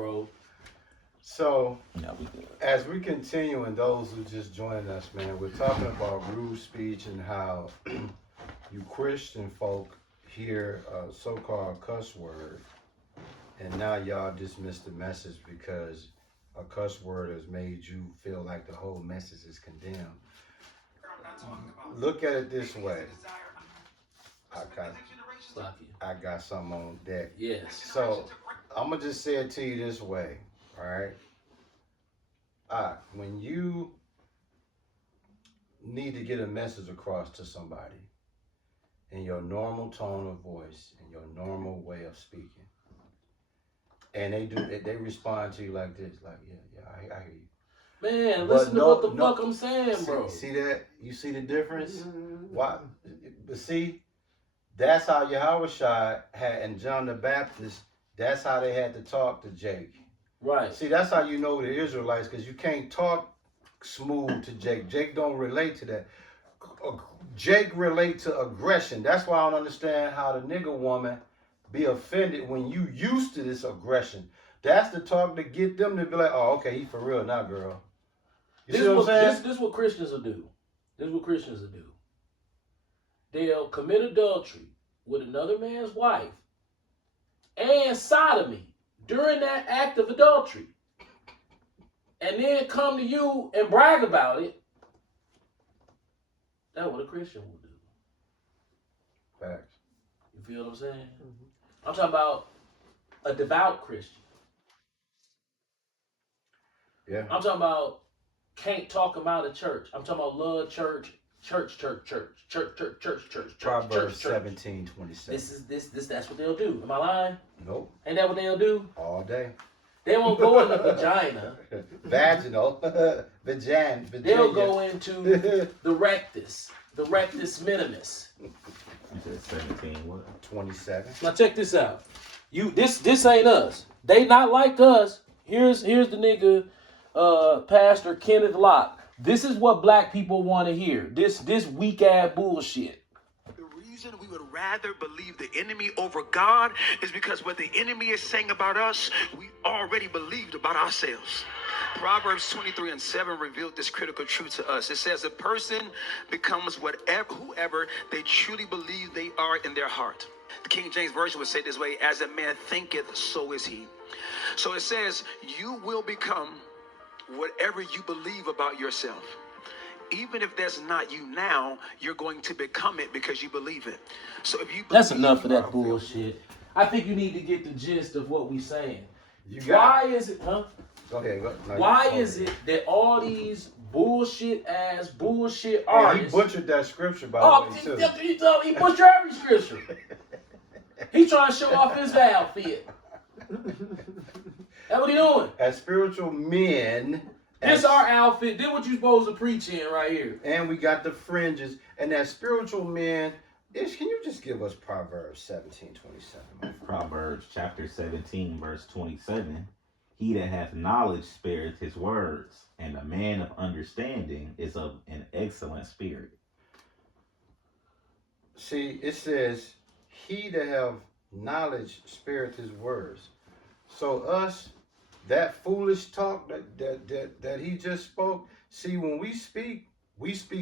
bro. So, Yeah, we good. as we continue, and those who just joined us, man, we're talking about rude speech and how you Christian folk hear a so-called cuss word, and now y'all dismiss the message because a cuss word has made you feel like the whole message is condemned. Look at it this way. I got something on deck. Yes. So, I'm going to just say it to you this way, all right? When you need to get a message across to somebody in your normal tone of voice, in your normal way of speaking, and they respond to you like this, like, yeah, I hear you. Man, listen to what the fuck I'm saying, bro. See that? You see the difference? Mm-hmm. Why? But see, that's how Yahweh Shai had, and John the Baptist, that's how they had to talk to Jake. Right. See, that's how you know the Israelites, because you can't talk smooth to Jake. Jake don't relate to that. Jake relate to aggression. That's why I don't understand how the nigga woman be offended when you used to this aggression. That's the talk to get them to be like, oh, okay, he for real now, girl. You see what I'm saying? This is what Christians will do. This is what Christians will do. They'll commit adultery with another man's wife and sodomy during that act of adultery, and then come to you and brag about it. That's what a Christian will do. Facts. You feel what I'm saying? Mm-hmm. I'm talking about a devout Christian. Yeah. I'm talking about can't talk him out of church. I'm talking about love church. Proverbs 17:27. That's what they'll do. Am I lying? Nope. Ain't that what they'll do? All day. They won't go in the vagina. Vaginal. Vagina. They'll go into the rectus minimus. You said 17, what? 27. Now check this out. This ain't us. They not like us. Here's the nigga, Pastor Kenneth Locke. This is what black people want to hear. This weak ass bullshit. The reason we would rather believe the enemy over God is because what the enemy is saying about us, we already believed about ourselves. Proverbs 23:7 revealed this critical truth to us. It says a person becomes whoever they truly believe they are in their heart. The King James Version would say it this way: as a man thinketh, so is he. So it says you will become whatever you believe about yourself. Even if that's not you now, you're going to become it because you believe it. So if you that's enough of that bullshit. I think you need to get the gist of what we're saying. Why is it, huh? Go ahead. Why is it that all these bullshit artists? He butchered that scripture by the way too. He butchered every scripture. He trying to show off his outfit. That's what he doing. As spiritual men. This our outfit. This what you supposed to preach in right here. And we got the fringes. And as spiritual men, can you just give us Proverbs 17:27? Proverbs chapter 17, verse 27. He that hath knowledge spareth his words, and a man of understanding is of an excellent spirit. See, it says, he that have knowledge spareth his words. So us, that foolish talk that he just spoke, see, when we speak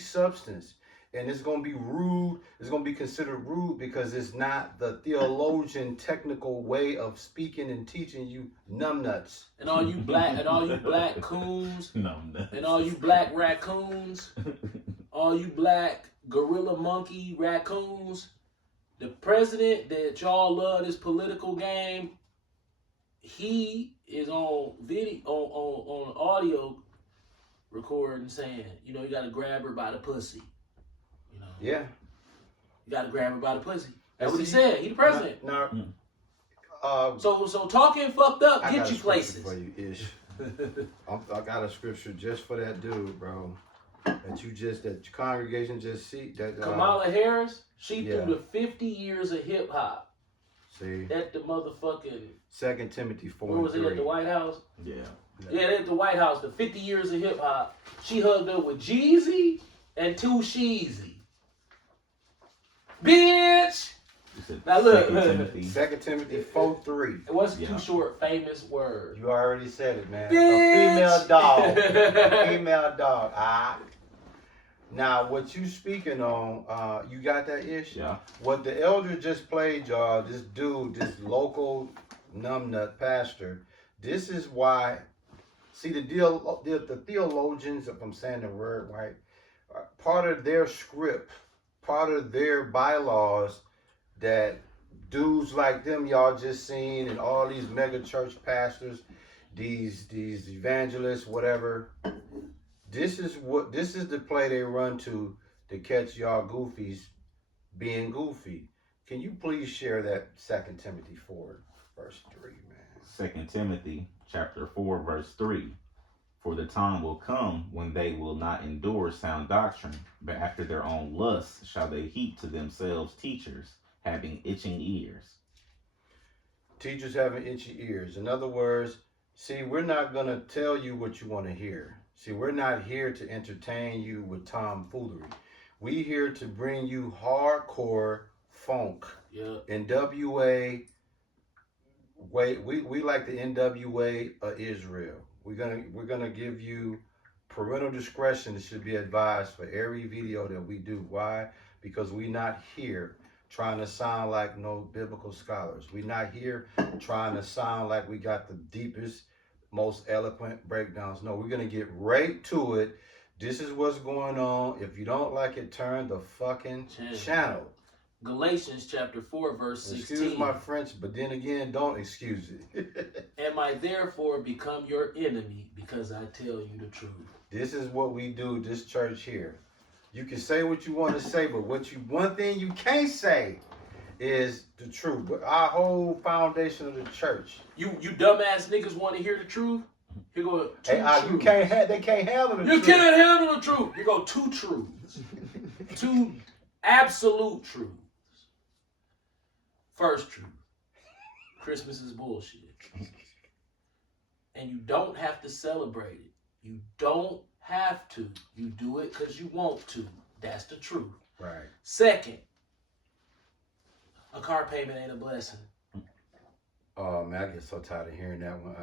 substance. And it's going to be rude. It's going to be considered rude because it's not the theologian technical way of speaking and teaching you numbnuts. And all you black coons. Numbnuts. And all you black raccoons. All you black gorilla monkey raccoons. The president that y'all love this political game, he is on video on audio recording saying, you got to grab her by the pussy. Yeah. You got to grab her by the pussy. That's what he said. He the president. So talking fucked up get you places. For you, Ish. I got a scripture just for that dude, bro. That your congregation just see. Kamala Harris, she threw the 50 years of hip hop. See. At the motherfucking 2 Timothy 4. Where was it at the White House? Yeah. Yeah, at the White House, the 50 years of hip hop. She hugged up with Jeezy and 2 Sheezy. Bitch! You said Now look, 2 look. Timothy. 2 Timothy 4:3. What's Yeah. two short famous words? You already said it, man. Bitch. A female dog. A female dog. Ah. Now, what you speaking on, you got that issue? Yeah. What the elder just played, y'all, this dude, this local numbnut pastor, this is why, see, the theologians, if I'm saying the word right, part of their script, part of their bylaws that dudes like them y'all just seen and all these mega church pastors, these evangelists, whatever, this is the play they run to catch y'all goofies being goofy. Can you please share that 2 Timothy 4 verse 3, man? 2 Timothy chapter 4 verse 3. For the time will come when they will not endure sound doctrine, but after their own lusts shall they heap to themselves teachers, having itching ears. Teachers having itchy ears. In other words, see, we're not going to tell you what you want to hear. See, we're not here to entertain you with tomfoolery. We here to bring you hardcore funk. Yeah. NWA. We like the NWA of Israel. We're gonna give you parental discretion. It should be advised for every video that we do. Why? Because we're not here trying to sound like no biblical scholars. We're not here trying to sound like we got the deepest, most eloquent breakdowns. No, we're going to get right to it. This is what's going on. If you don't like it, turn the fucking channel. Galatians chapter 4 verse 16. Excuse my French, but then again, don't excuse it. Am I therefore become your enemy because I tell you the truth? This is what we do, this church here. You can say what you want to say, but one thing you can't say is the truth. But our whole foundation of the church. You dumbass niggas want to hear the truth? Here go two You truths. they can't handle the You truth. can't handle the truth. Here go two truths. Two absolute truths. First truth. Christmas is bullshit. And you don't have to celebrate it. You don't have to. You do it because you want to. That's the truth. Right. Second, a car payment ain't a blessing. Oh man, I get so tired of hearing that one.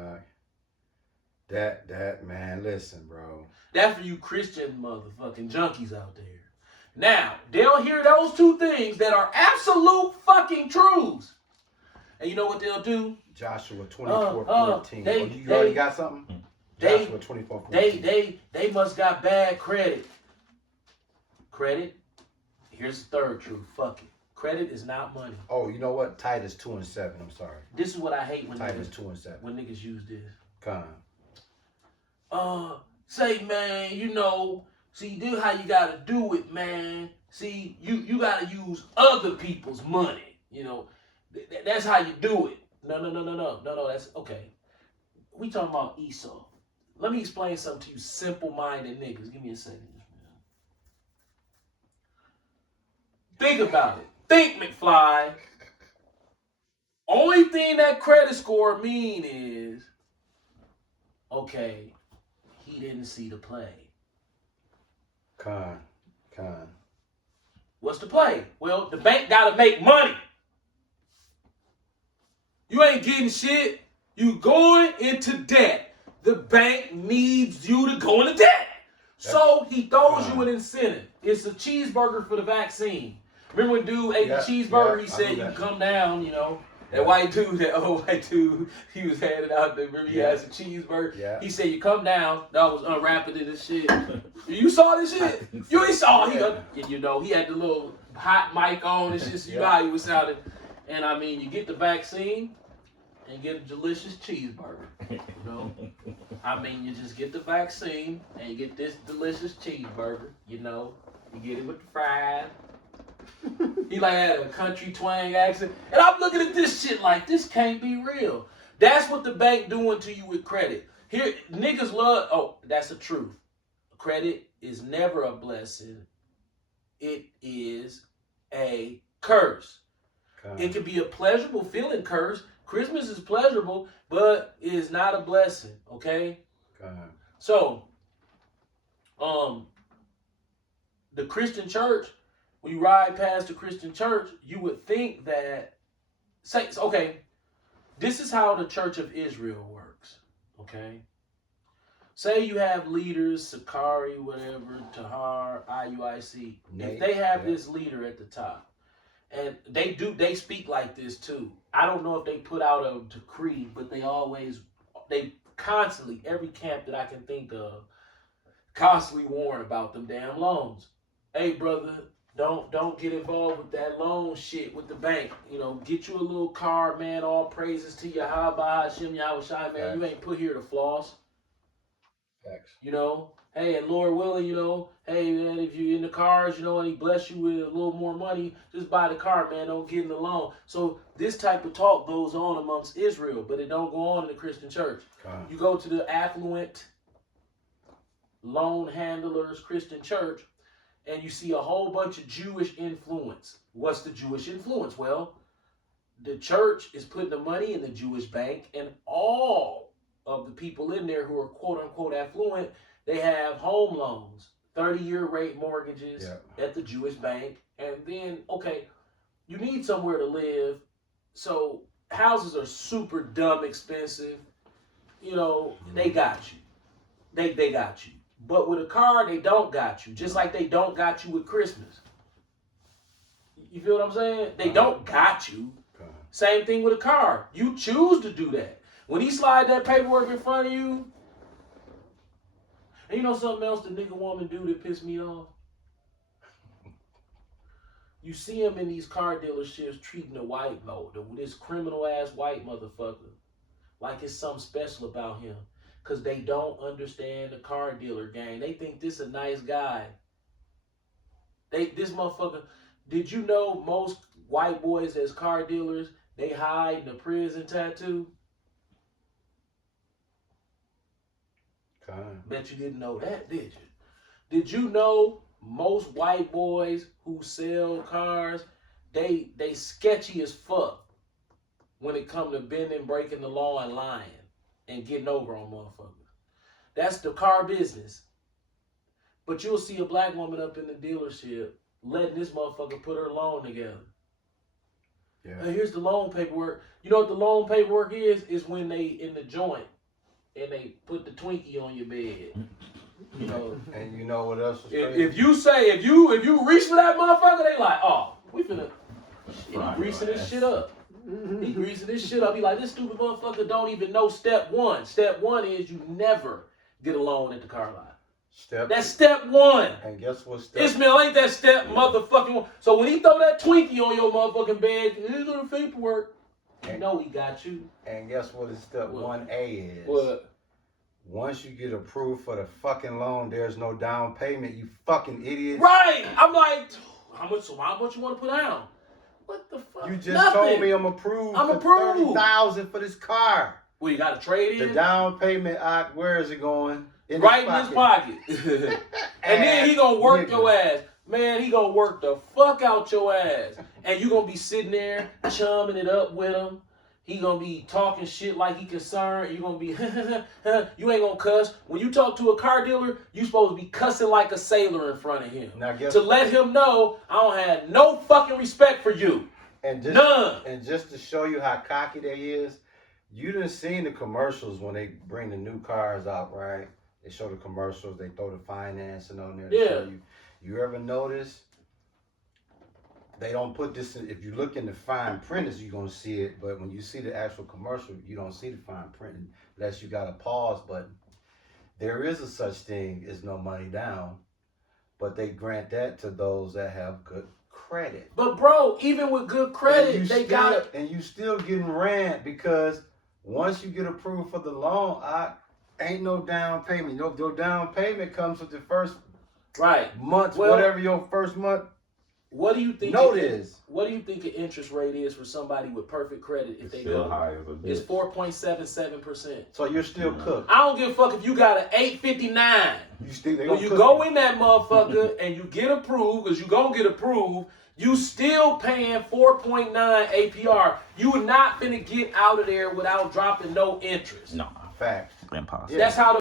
That man, listen, bro. That's for you Christian motherfucking junkies out there. Now, they'll hear those two things that are absolute fucking truths. And you know what they'll do? Joshua 24:14. You already got something? Joshua 24:14. They must got bad credit. Credit? Here's the third truth. Fuck it. Credit is not money. Oh, you know what? Titus 2:7. I'm sorry. This is what I hate when Titus niggas, 2:7. when niggas use this. Come. Say, man, you know, see, this how you gotta do it, man. See, you gotta use other people's money. You know, that's how you do it. No, that's okay. We talking about Esau. Let me explain something to you simple-minded niggas. Give me a second. Think about it. Think, McFly. Only thing that credit score mean is, okay, he didn't see the play. Con. What's the play? Well, the bank gotta make money. You ain't getting shit. You going into debt. The bank needs you to go into debt. So he throws you an incentive. It's a cheeseburger for the vaccine. Remember when dude ate the cheeseburger? He said you can come down, you know. That white dude, he was handing out the, remember he has a cheeseburger? Yeah. He said, you come down, dog was unwrapping it and shit. You saw this shit? You ain't saw you know, he had the little hot mic on and shit, so you know how he was sounding. And I mean, you get the vaccine and you get a delicious cheeseburger, you know? I mean, you just get the vaccine and you get this delicious cheeseburger, you know? You get it with the fries. He like had a country twang accent. And I'm looking at this shit like, this can't be real. That's what the bank doing to you with credit. Here, niggas love, that's the truth. Credit is never a blessing. It is a curse. It can be a pleasurable feeling curse. Christmas is pleasurable, but it is not a blessing, okay? So, the Christian church, when you ride past the Christian church, you would think that, okay, this is how the Church of Israel works, okay? Say you have leaders, Sakari, whatever, Tahar, IUIC. Nate, If they have yeah. this leader at the top, and they speak like this too. I don't know if they put out a decree, but they constantly, every camp that I can think of, constantly warn about them damn loans. Hey, brother, don't get involved with that loan shit with the bank. You know, get you a little card, man. All praises to Yahweh, Hashem, Yahweh Shai, man. You ain't put here to floss. Facts. You know, hey, and Lord willing, you know, hey, man, if you're in the cars, you know, and he bless you with a little more money, just buy the car, man. Don't get in the loan. So this type of talk goes on amongst Israel, but it don't go on in the Christian church. You go to the affluent loan handlers Christian church, and you see a whole bunch of Jewish influence. What's the Jewish influence? Well, the church is putting the money in the Jewish bank, and all of the people in there who are quote unquote affluent, they have home loans, 30-year rate mortgages at the Jewish bank. And then, okay, you need somewhere to live. So houses are super dumb expensive. You know, they got you. They got you. But with a car, they don't got you. Just like they don't got you with Christmas. You feel what I'm saying? They don't got you. Same thing with a car. You choose to do that. When he slide that paperwork in front of you, and you know something else the nigga woman do that piss me off? You see him in these car dealerships treating a white this criminal ass white motherfucker like it's something special about him. Because they don't understand the car dealer game. They think this a nice guy. This motherfucker, did you know most white boys as car dealers, they hide the prison tattoo? Bet you didn't know that, did you? Did you know most white boys who sell cars, they sketchy as fuck when it come to bending, breaking the law, and lying and getting over on motherfuckers. That's the car business. But you'll see a black woman up in the dealership letting this motherfucker put her loan together. Yeah. Hey, here's the loan paperwork. You know what the loan paperwork is? Is when they in the joint and they put the Twinkie on your bed. You know. And you know what else is crazy? If you reach for that motherfucker, they like, oh, we finna he greasing this shit up. He greasing this shit up. He like, this stupid motherfucker don't even know step one. Step one is you never get a loan at the car lot. That's step one. And guess what step? Ishmael, ain't that step motherfucking one? So when he throw that Twinkie on your motherfucking bed, here's the paperwork. You know he got you. And guess what step 1A is? What? Once you get approved for the fucking loan, there's no down payment, you fucking idiot. Right. I'm like, how much you want to put down? What the fuck? You just told me I'm approved for $30,000 for this car. Well, you got a trade in? The down payment, where is it going? In his pocket. And then he gonna work your ass. Man, he gonna work the fuck out your ass. And you gonna be sitting there chumming it up with him. He gonna be talking shit like he concerned. You gonna be, you ain't gonna cuss. When you talk to a car dealer, you supposed to be cussing like a sailor in front of him. Now to let him know I don't have no fucking respect for you. And just, none. And just to show you how cocky they is, you done seen the commercials when they bring the new cars out, right? They show the commercials, they throw the financing on there to show you. You ever notice they don't put this in, if you look in the fine print, you're going to see it, but when you see the actual commercial, you don't see the fine print unless you got a pause button. There is a such thing as no money down, but they grant that to those that have good credit. But bro, even with good credit, they got it. And you still getting ran because once you get approved for the loan, ain't no down payment. Your down payment comes with the first month, whatever your first month. What do you think? What do you think an interest rate is for somebody with perfect credit if they still go? High as a bitch. It's 4.77%. So you're still cooked. I don't give a fuck if you got an 859. When you go in that motherfucker and you get approved, because you gonna get approved, you still paying 4.9 APR. You not finna get out of there without dropping no interest. No. Fact. Impossible. That's how the